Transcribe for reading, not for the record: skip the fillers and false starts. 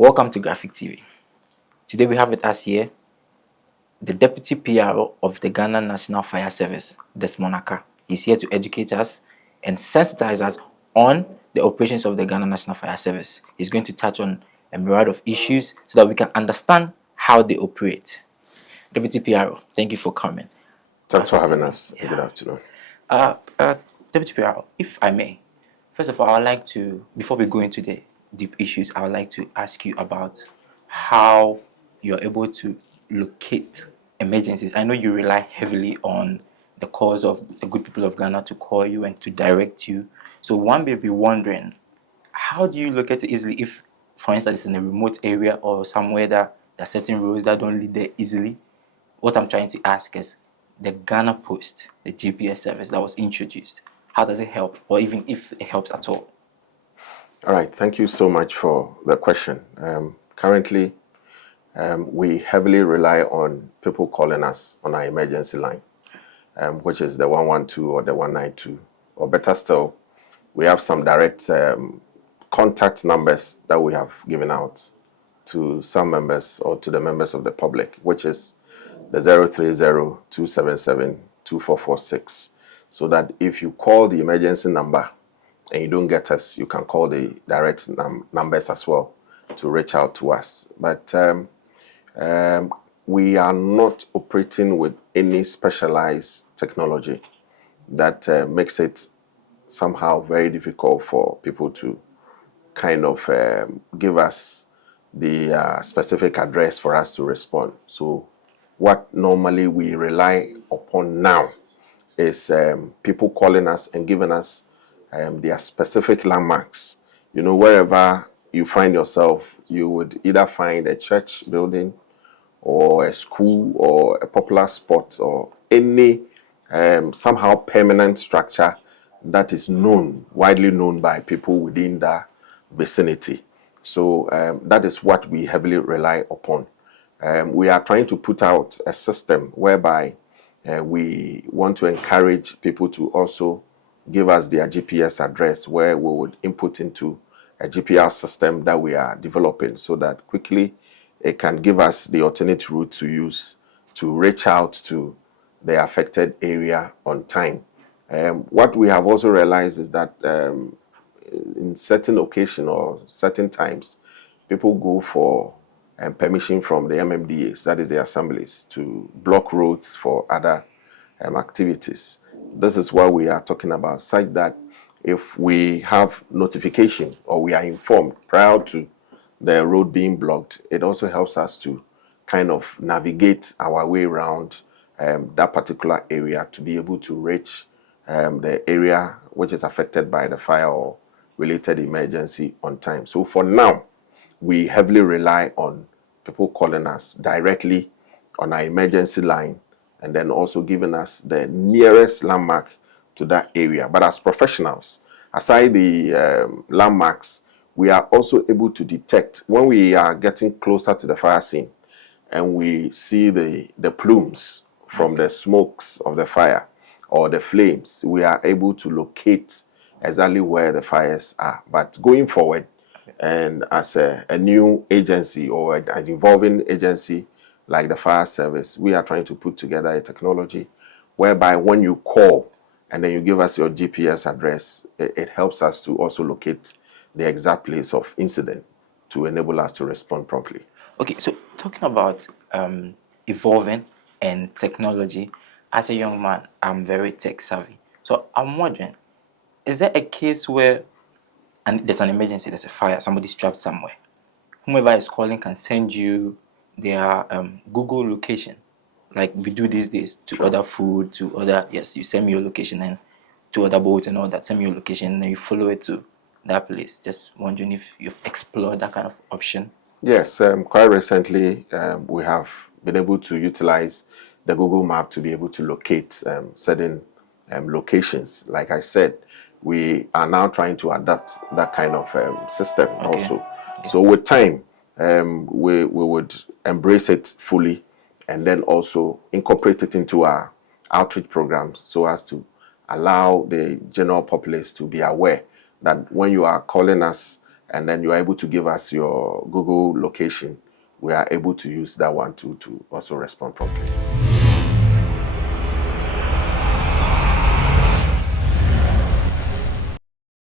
Welcome to Graphic TV. Today we have with us here the Deputy PRO of the Ghana National Fire Service, Desmonaka. He's here to educate us and sensitize us on the operations of the Ghana National Fire Service. He's going to touch on a myriad of issues so that we can understand how they operate. Deputy PRO, thank you for coming. Thanks for having us. Yeah. Good afternoon. Deputy PRO, if I may, first of all, I would like to, before we go into the deep issues, I would like to ask you about how you're able to locate emergencies. I know you rely heavily on the calls of the good people of Ghana to call you and to direct you. So one may be wondering, how do you locate it easily if, for instance, it's in a remote area or somewhere that there are certain roads that don't lead there easily? What I'm trying to ask is the Ghana Post, the GPS service that was introduced. How does it help, or even if it helps at all? All right, thank you so much for the question. Currently, we heavily rely on people calling us on our emergency line, which is the 112 or the 192. Or better still, we have some direct contact numbers that we have given out to some members or to the members of the public, which is the 030-277-2446. So that if you call the emergency number and you don't get us, you can call the direct numbers as well to reach out to us. But we are not operating with any specialized technology that makes it somehow very difficult for people to kind of give us the specific address for us to respond. So what normally we rely upon now is people calling us and giving us their specific landmarks. You know, wherever you find yourself, you would either find a church building or a school or a popular spot or any somehow permanent structure that is known, widely known by people within the vicinity. So that is what we heavily rely upon. We are trying to put out a system whereby we want to encourage people to also give us their GPS address, where we would input into a GPS system that we are developing so that quickly it can give us the alternate route to use to reach out to the affected area on time. What we have also realized is that in certain occasions or certain times, people go for permission from the MMDAs, that is the assemblies, to block roads for other activities. This is what we are talking about, such that if we have notification or we are informed prior to the road being blocked, it also helps us to kind of navigate our way around that particular area to be able to reach the area which is affected by the fire or related emergency on time. So for now, we heavily rely on people calling us directly on our emergency line and then also giving us the nearest landmark to that area. But as professionals, aside the landmarks, we are also able to detect when we are getting closer to the fire scene and we see the plumes from the smokes of the fire or the flames, we are able to locate exactly where the fires are. But going forward, and as a new agency or an evolving agency like the fire service, we are trying to put together a technology whereby when you call and then you give us your GPS address, it helps us to also locate the exact place of incident to enable us to respond promptly. Okay, so talking about evolving and technology, as a young man, I'm very tech savvy. So I'm wondering, is there a case where there's an emergency, there's a fire, somebody's trapped somewhere? Whomever is calling can send you their Google location, like we do these days, to Sure. Order food, to other, yes, you send me your location and to other boats and all that, send me your location and then you follow it to that place. Just wondering if you've explored that kind of option. Yes, quite recently we have been able to utilize the Google map to be able to locate certain locations. Like I said, we are now trying to adapt that kind of system also. Okay. So with time, we would embrace it fully and then also incorporate it into our outreach programs so as to allow the general populace to be aware that when you are calling us and then you are able to give us your Google location, we are able to use that one to also respond promptly.